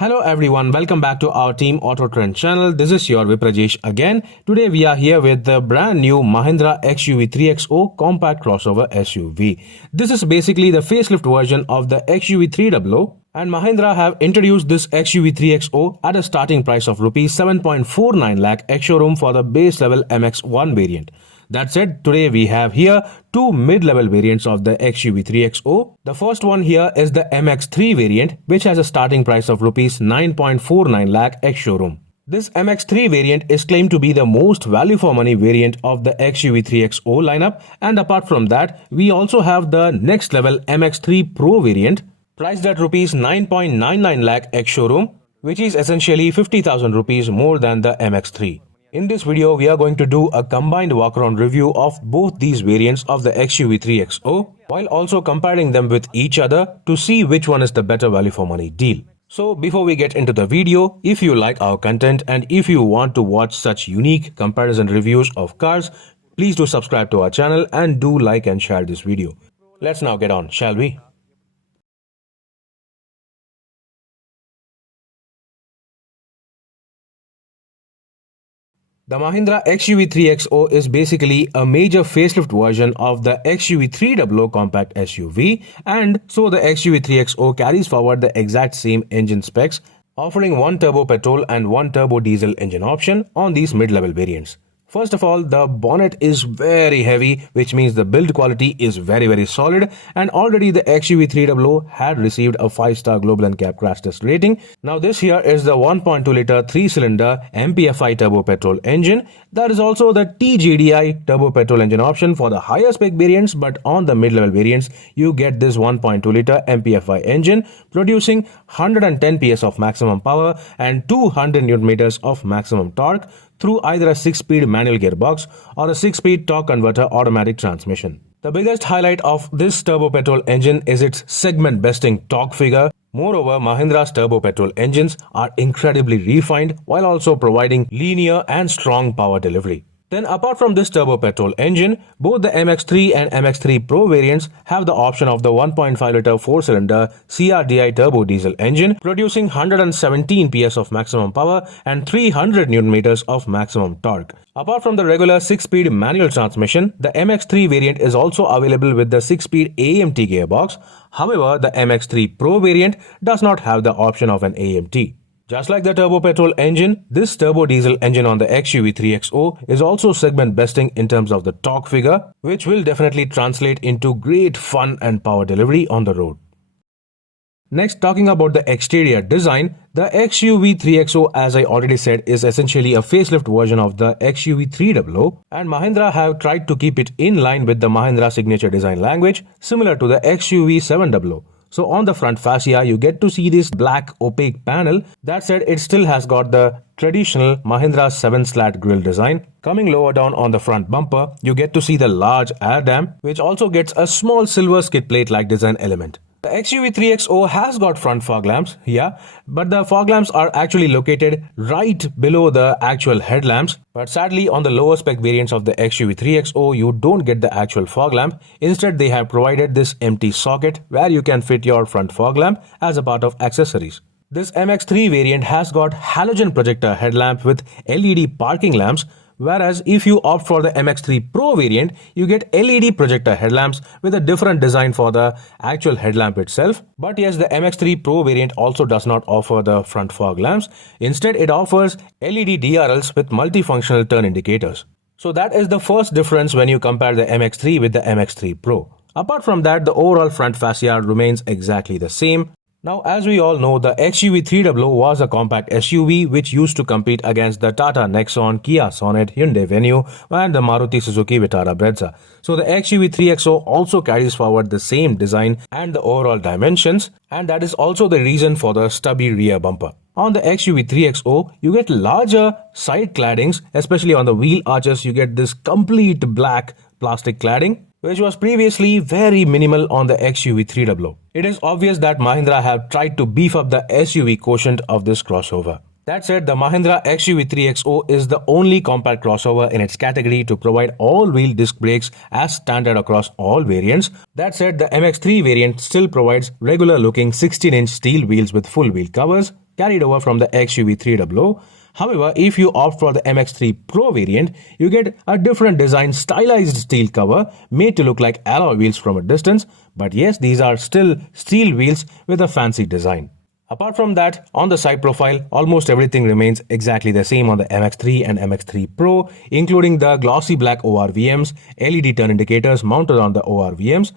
Hello everyone, welcome back to our Team Autotrend channel. This is your Viprajesh again. Today we are here with the brand new Mahindra XUV3XO compact crossover SUV. This is basically the facelift version of the XUV3XO, and Mahindra have introduced this XUV3XO at a starting price of Rs 7.49 lakh ex-showroom for the base level MX1 variant. That said, today we have here two mid-level variants of the XUV3XO. The first one here is the MX3 variant, which has a starting price of Rs 9.49 lakh ex-showroom. This MX3 variant is claimed to be the most value for money variant of the XUV3XO lineup, and apart from that, we also have the next level MX3 Pro variant, priced at Rs 9.99 lakh ex-showroom, which is essentially 50,000 rupees more than the MX3. In this video, we are going to do a combined walk-around review of both these variants of the XUV3XO, while also comparing them with each other to see which one is the better value for money deal. So before we get into the video, if you like our content and if you want to watch such unique comparison reviews of cars, please do subscribe to our channel and do like and share this video. Let's now get on, shall we? The Mahindra XUV3XO is basically a major facelift version of the XUV3XO compact SUV, and so the XUV3XO carries forward the exact same engine specs, offering one turbo petrol and one turbo diesel engine option on these mid-level variants. First of all, the bonnet is very heavy, which means the build quality is very solid, and already the XUV3XO had received a 5-star Global NCAP crash test rating. Now this here is the 1.2-liter 3-cylinder MPFI turbo petrol engine. That is also the TGDI turbo petrol engine option for the higher spec variants, but on the mid-level variants, you get this 1.2-liter MPFI engine producing 110 PS of maximum power and 200 Nm of maximum torque through either a 6-speed manual gearbox or a 6-speed torque converter automatic transmission. The biggest highlight of this turbo petrol engine is its segment-besting torque figure. Moreover, Mahindra's turbo petrol engines are incredibly refined while also providing linear and strong power delivery. Then apart from this turbo petrol engine, both the MX3 and MX3 Pro variants have the option of the 1.5-liter 4-cylinder CRDI turbo diesel engine producing 117 PS of maximum power and 300 Nm of maximum torque. Apart from the regular 6-speed manual transmission, the MX3 variant is also available with the 6-speed AMT gearbox. However, the MX3 Pro variant does not have the option of an AMT. Just like the turbo petrol engine, this turbo diesel engine on the XUV3XO is also segment besting in terms of the torque figure, which will definitely translate into great fun and power delivery on the road. Next, talking about the exterior design, the XUV3XO, as I already said, is essentially a facelift version of the XUV3XO, and Mahindra have tried to keep it in line with the Mahindra signature design language, similar to the XUV700. So on the front fascia, you get to see this black opaque panel. That said, it still has got the traditional Mahindra 7-slat grille design. Coming lower down on the front bumper, you get to see the large air dam, which also gets a small silver skid plate like design element. The XUV3XO has got front fog lamps, but the fog lamps are actually located right below the actual headlamps. But sadly, on the lower spec variants of the XUV3XO, you don't get the actual fog lamp. Instead, they have provided this empty socket where you can fit your front fog lamp as a part of accessories. This MX3 variant has got halogen projector headlamp with LED parking lamps, whereas if you opt for the MX3 Pro variant, you get LED projector headlamps with a different design for the actual headlamp itself. But yes, the MX3 Pro variant also does not offer the front fog lamps. Instead, it offers LED DRLs with multifunctional turn indicators. So that is the first difference when you compare the MX3 with the MX3 Pro. Apart from that, the overall front fascia remains exactly the same. Now, as we all know, the XUV3XO was a compact SUV which used to compete against the Tata Nexon, Kia Sonet, Hyundai Venue and the Maruti Suzuki Vitara Brezza. So the XUV3XO also carries forward the same design and the overall dimensions, and that is also the reason for the stubby rear bumper. On the XUV3XO, you get larger side claddings, especially on the wheel arches you get this complete black plastic cladding, which was previously very minimal on the XUV3XO. It is obvious that Mahindra have tried to beef up the SUV quotient of this crossover. That said, the Mahindra XUV3XO is the only compact crossover in its category to provide all-wheel disc brakes as standard across all variants. That said, the MX3 variant still provides regular-looking 16-inch steel wheels with full wheel covers. carried over from the XUV3XO. However, if you opt for the MX3 Pro variant, you get a different design stylized steel cover made to look like alloy wheels from a distance. But yes, these are still steel wheels with a fancy design. Apart from that, on the side profile, almost everything remains exactly the same on the MX3 and MX3 Pro, including the glossy black ORVMs, LED turn indicators mounted on the ORVMs,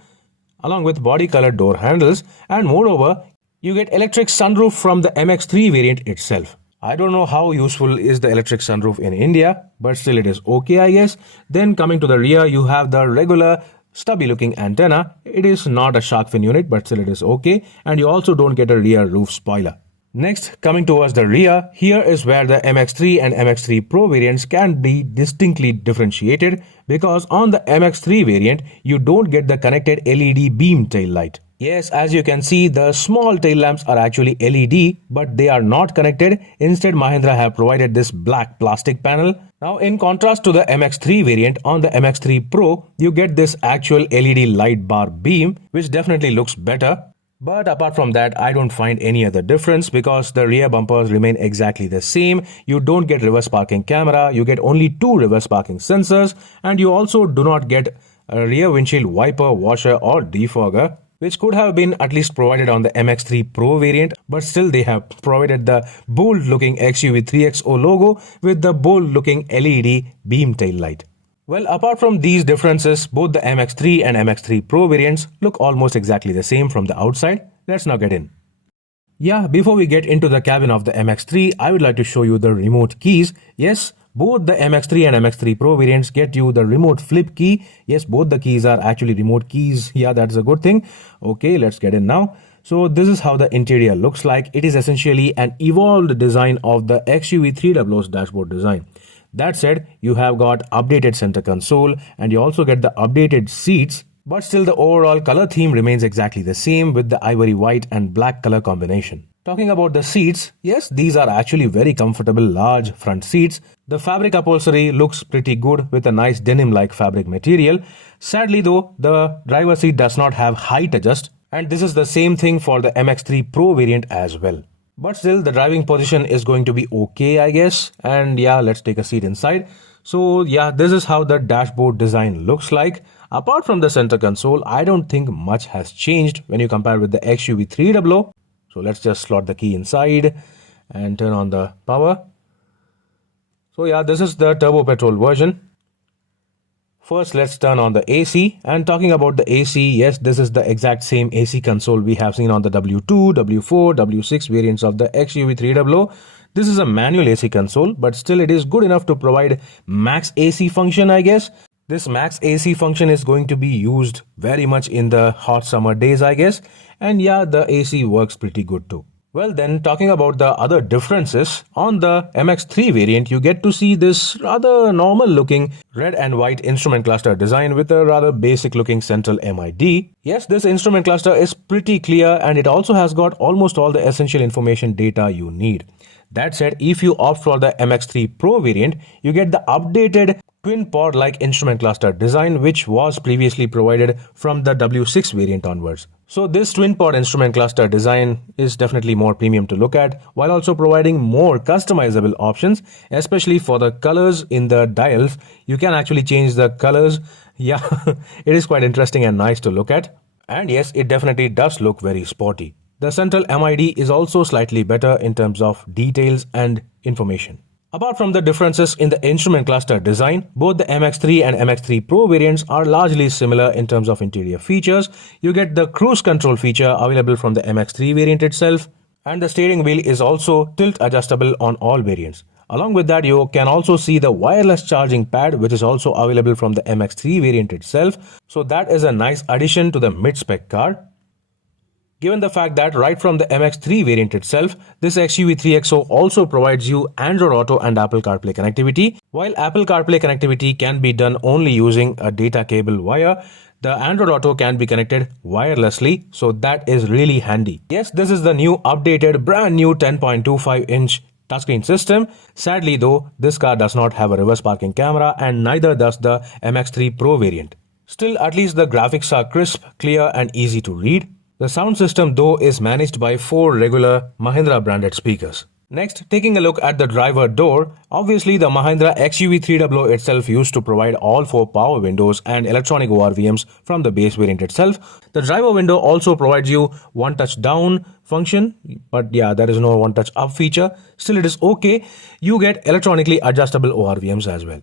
along with body-colored door handles, and moreover, you get electric sunroof from the MX3 variant itself. I don't know how useful is the electric sunroof in India, but still it is okay, I guess. Then coming to the rear, you have the regular stubby looking antenna. It is not a shark fin unit, but still it is okay, and you also don't get a rear roof spoiler. Next, coming towards the rear, here is where the MX3 and MX3 Pro variants can be distinctly differentiated, because on the MX3 variant, you don't get the connected LED beam tail light. Yes, as you can see, the small tail lamps are actually LED, but they are not connected. Instead, Mahindra have provided this black plastic panel. Now, in contrast to the MX3 variant, on the MX3 Pro, you get this actual LED light bar beam, which definitely looks better. But apart from that, I don't find any other difference, because the rear bumpers remain exactly the same. You don't get reverse parking camera, you get only 2 reverse parking sensors, and you also do not get a rear windshield wiper, washer or defogger, which could have been at least provided on the MX3 Pro variant, but still they have provided the bold looking XUV3XO logo with the bold looking LED beam tail light. Well, apart from these differences, both the MX3 and MX3 Pro variants look almost exactly the same from the outside. Let's now get in. Yeah, before we get into the cabin of the MX3, I would like to show you the remote keys. Yes, both the MX3 and MX3 Pro variants get you the remote flip key. Yes, both the keys are actually remote keys. Yeah, that's a good thing. Okay, let's get in now. So this is how the interior looks like. It is essentially an evolved design of the XUV3XO's dashboard design. That said, you have got updated center console and you also get the updated seats, but still the overall color theme remains exactly the same with the ivory white and black color combination. Talking about the seats, yes, these are actually very comfortable large front seats. The fabric upholstery looks pretty good with a nice denim-like fabric material. Sadly though, the driver's seat does not have height adjust, and this is the same thing for the MX3 Pro variant as well. But still, the driving position is going to be okay, I guess. And yeah, let's take a seat inside. So yeah, this is how the dashboard design looks like. Apart from the center console, I don't think much has changed when you compare with the XUV3XO. So let's just slot the key inside and turn on the power. So yeah, this is the turbo petrol version. First, let's turn on the AC. And talking about the AC, yes, this is the exact same AC console we have seen on the W2, W4, W6 variants of the XUV3XO. This is a manual AC console, but still it is good enough to provide max AC function, I guess. This max AC function is going to be used very much in the hot summer days, I guess. And yeah, the AC works pretty good too. Well then, talking about the other differences, on the MX3 variant, you get to see this rather normal looking red and white instrument cluster design with a rather basic looking central MID. Yes, this instrument cluster is pretty clear and it also has got almost all the essential information data you need. That said, if you opt for the MX3 Pro variant, you get the updated twin pod like instrument cluster design, which was previously provided from the W6 variant onwards. So this twin pod instrument cluster design is definitely more premium to look at, while also providing more customizable options, especially for the colors in the dials. You can actually change the colors. Yeah, it is quite interesting and nice to look at. And yes, it definitely does look very sporty. The central MID is also slightly better in terms of details and information. Apart from the differences in the instrument cluster design, both the MX3 and MX3 Pro variants are largely similar in terms of interior features. You get the cruise control feature available from the MX3 variant itself, and the steering wheel is also tilt adjustable on all variants. Along with that, you can also see the wireless charging pad, which is also available from the MX3 variant itself. So that is a nice addition to the mid-spec car. Given the fact that right from the MX3 variant itself, this XUV3XO also provides you Android Auto and Apple CarPlay connectivity. While Apple CarPlay connectivity can be done only using a data cable wire, the Android Auto can be connected wirelessly, so that is really handy. Yes, this is the new updated brand new 10.25-inch touchscreen system. Sadly though, this car does not have a reverse parking camera and neither does the MX3 Pro variant. Still, at least the graphics are crisp, clear and easy to read. The sound system though is managed by 4 regular Mahindra branded speakers. Next, taking a look at the driver door, obviously the Mahindra XUV3XO itself used to provide all 4 power windows and electronic ORVMs from the base variant itself. The driver window also provides you one touch down function, but yeah, there is no one touch up feature. Still it is okay. You get electronically adjustable ORVMs as well.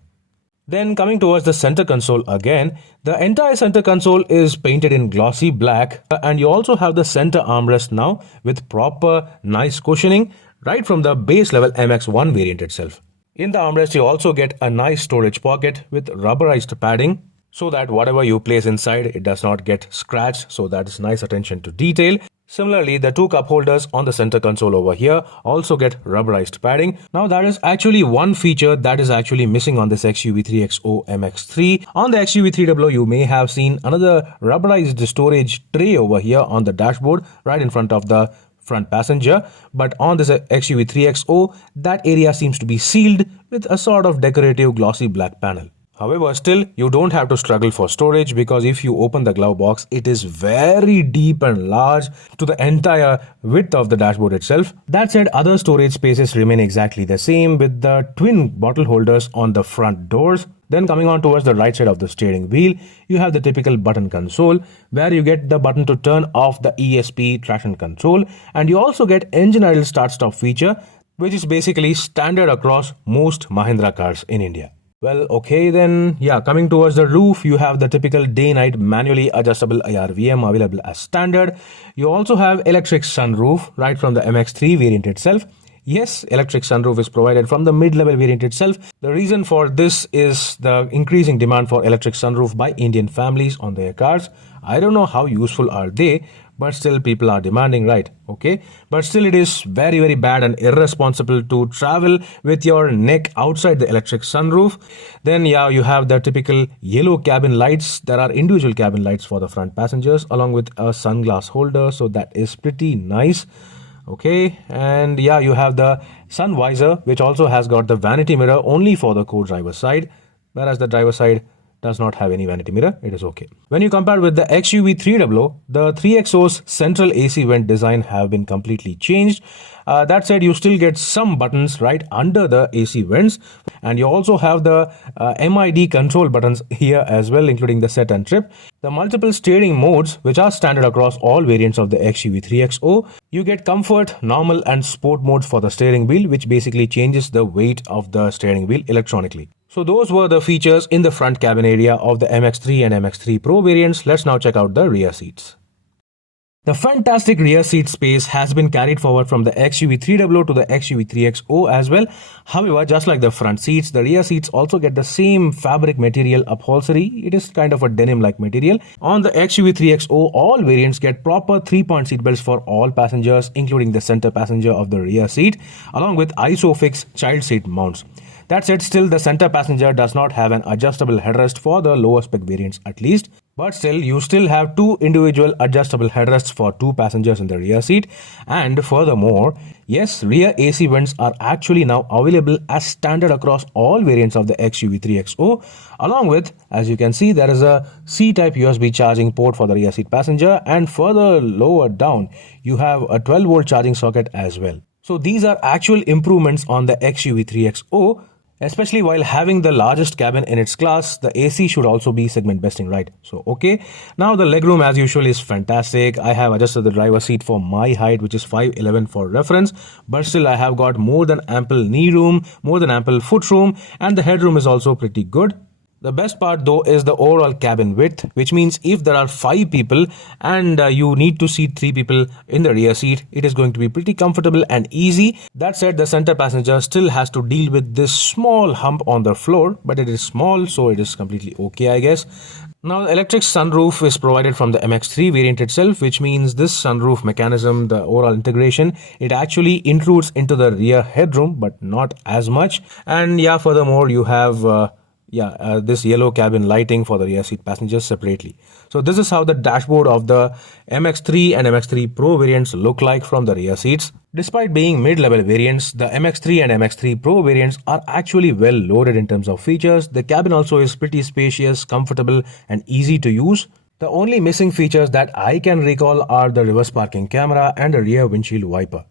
Then coming towards the center console again, the entire center console is painted in glossy black, and you also have the center armrest now with proper nice cushioning right from the base level MX1 variant itself. In the armrest you also get a nice storage pocket with rubberized padding so that whatever you place inside it does not get scratched, so that is nice attention to detail. Similarly, the 2 cup holders on the center console over here also get rubberized padding. Now that is actually one feature that is actually missing on this XUV3XO MX3. On the XUV3XO you may have seen another rubberized storage tray over here on the dashboard right in front of the front passenger, but on this XUV3XO that area seems to be sealed with a sort of decorative glossy black panel. However, still you don't have to struggle for storage, because if you open the glove box it is very deep and large to the entire width of the dashboard itself. That said, other storage spaces remain exactly the same with the twin bottle holders on the front doors. Then coming on towards the right side of the steering wheel, you have the typical button console where you get the button to turn off the ESP traction control, and you also get engine idle start stop feature, which is basically standard across most Mahindra cars in India. Well, okay then, yeah, coming towards the roof, you have the typical day-night manually adjustable ARVM available as standard. You also have electric sunroof right from the MX3 variant itself. Yes, electric sunroof is provided from the mid-level variant itself. The reason for this is the increasing demand for electric sunroof by Indian families on their cars. I don't know how useful are they, but still people are demanding, right? Okay, but still it is very bad and irresponsible to travel with your neck outside the electric sunroof. Then yeah, you have the typical yellow cabin lights. There are individual cabin lights for the front passengers along with a sunglass holder, so that is pretty nice. Okay, and yeah, you have the sun visor, which also has got the vanity mirror only for the co-driver side, whereas the driver side does not have any vanity mirror. It is okay. When you compare with the XUV3XO, the 3XO's central AC vent design have been completely changed. That said, you still get some buttons right under the AC vents, and you also have the MID control buttons here as well, including the set and trip. The multiple steering modes, which are standard across all variants of the XUV3XO. You get comfort, normal and sport modes for the steering wheel, which basically changes the weight of the steering wheel electronically. So those were the features in the front cabin area of the MX3 and MX3 Pro variants. Let's now check out the rear seats. The fantastic rear seat space has been carried forward from the XUV3XO to the XUV3XO as well. However, just like the front seats, the rear seats also get the same fabric material upholstery. It is kind of a denim-like material. On the XUV3XO, all variants get proper 3-point seat belts for all passengers, including the center passenger of the rear seat, along with ISOFIX child seat mounts. That said, still the center passenger does not have an adjustable headrest for the lower spec variants at least. But still, you still have 2 individual adjustable headrests for 2 passengers in the rear seat. And furthermore, yes, rear AC vents are actually now available as standard across all variants of the XUV3XO. Along with, as you can see, there is a C-type USB charging port for the rear seat passenger. And further lower down, you have a 12-volt charging socket as well. So these are actual improvements on the XUV3XO. Especially while having the largest cabin in its class, the AC should also be segment besting, right? So, okay. Now the legroom as usual is fantastic. I have adjusted the driver seat for my height, which is 5'11" for reference. But still I have got more than ample knee room, more than ample foot room, and the headroom is also pretty good. The best part though is the overall cabin width, which means if there are 5 people and you need to seat 3 people in the rear seat, it is going to be pretty comfortable and easy. That said, the center passenger still has to deal with this small hump on the floor, but it is small, so it is completely okay, I guess. Now, the electric sunroof is provided from the MX3 variant itself, which means this sunroof mechanism, the overall integration, it actually intrudes into the rear headroom, but not as much. And yeah, furthermore, you have this yellow cabin lighting for the rear seat passengers separately. So this is how the dashboard of the MX3 and MX3 Pro variants look like from the rear seats. Despite being mid-level variants, the MX3 and MX3 Pro variants are actually well loaded in terms of features. The cabin also is pretty spacious, comfortable and easy to use. The only missing features that I can recall are the reverse parking camera and a rear windshield wiper.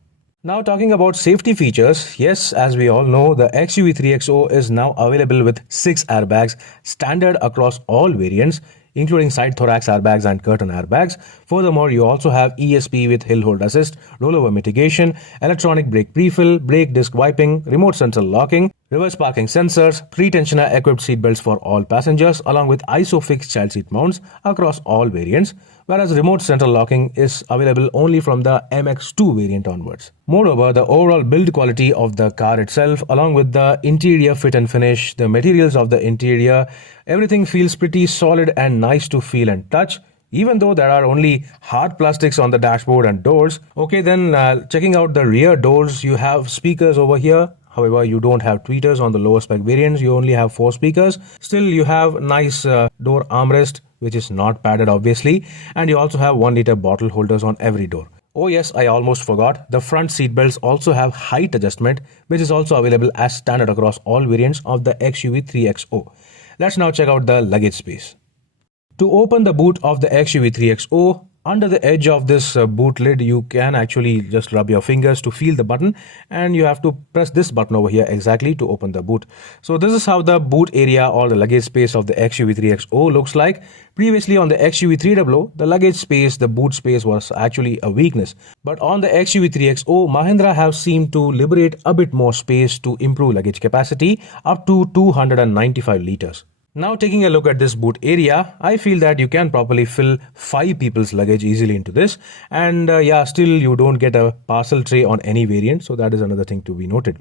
Now talking about safety features, yes, as we all know, the XUV3XO is now available with 6 airbags standard across all variants, including side thorax airbags and curtain airbags. Furthermore, you also have ESP with hill hold assist, rollover mitigation, electronic brake prefill, brake disc wiping, remote central locking, reverse parking sensors, 3 tensioner equipped seatbelts for all passengers, along with ISOFIX child seat mounts across all variants, whereas remote central locking is available only from the MX2 variant onwards. Moreover, the overall build quality of the car itself, along with the interior fit and finish, the materials of the interior, everything feels pretty solid and nice to feel and touch, even though there are only hard plastics on the dashboard and doors. Okay, then checking out the rear doors, you have speakers over here. However, you don't have tweeters on the lower spec variants. You only have 4 speakers. Still, you have nice door armrest, which is not padded obviously. And you also have 1-liter bottle holders on every door. Oh yes, I almost forgot. The front seat belts also have height adjustment, which is also available as standard across all variants of the XUV3XO. Let's now check out the luggage space. To open the boot of the XUV3XO, under the edge of this boot lid, you can actually just rub your fingers to feel the button, and you have to press this button over here exactly to open the boot. So this is how the boot area or the luggage space of the XUV3XO looks like. Previously on the XUV300, the luggage space, the boot space was actually a weakness. But on the XUV3XO, Mahindra have seemed to liberate a bit more space to improve luggage capacity up to 295 liters. Now taking a look at this boot area, I feel that you can properly fill 5 people's luggage easily into this, and yeah, still you don't get a parcel tray on any variant, so that is another thing to be noted.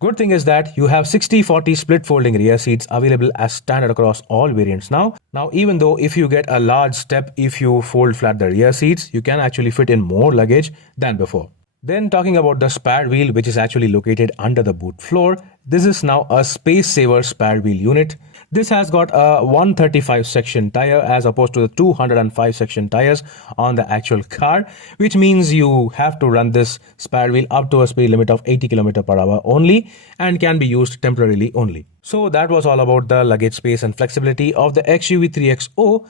Good thing is that you have 60-40 split folding rear seats available as standard across all variants now. Now even though if you get a large step, if you fold flat the rear seats, you can actually fit in more luggage than before. Then talking about the spare wheel, which is actually located under the boot floor, this is now a space saver spare wheel unit. This has got a 135 section tire as opposed to the 205 section tires on the actual car, which means you have to run this spare wheel up to a speed limit of 80 km/h only and can be used temporarily only. So that was all about the luggage space and flexibility of the XUV3XO.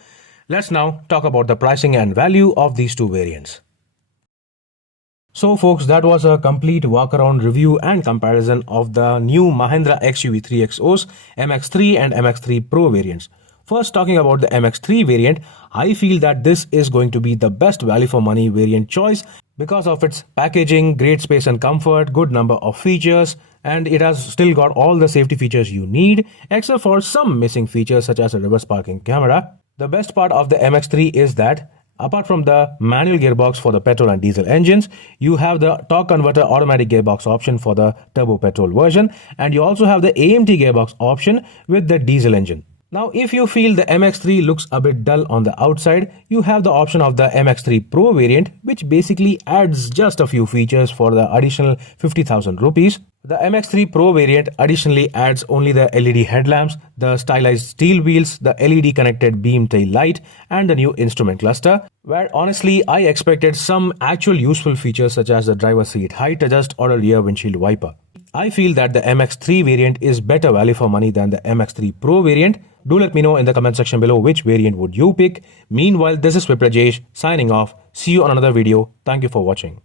Let's now talk about the pricing and value of these two variants. So folks, that was a complete walk around review and comparison of the new Mahindra XUV3XO's MX3 and MX3 Pro variants. First, talking about the MX3 variant, I feel that this is going to be the best value for money variant choice because of its packaging, great space and comfort, good number of features, and it has still got all the safety features you need except for some missing features such as a reverse parking camera. The best part of the MX3 is that apart from the manual gearbox for the petrol and diesel engines, you have the torque converter automatic gearbox option for the turbo petrol version, and you also have the AMT gearbox option with the diesel engine. Now, if you feel the MX3 looks a bit dull on the outside, you have the option of the MX3 Pro variant, which basically adds just a few features for the additional 50,000 rupees. The MX3 Pro variant additionally adds only the LED headlamps, the stylized steel wheels, the LED connected beam tail light, and the new instrument cluster, where honestly I expected some actual useful features such as the driver's seat height adjust or a rear windshield wiper. I feel that the MX3 variant is better value for money than the MX3 Pro variant. Do let me know in the comment section below which variant would you pick. Meanwhile, this is Viprajesh signing off. See you on another video. Thank you for watching.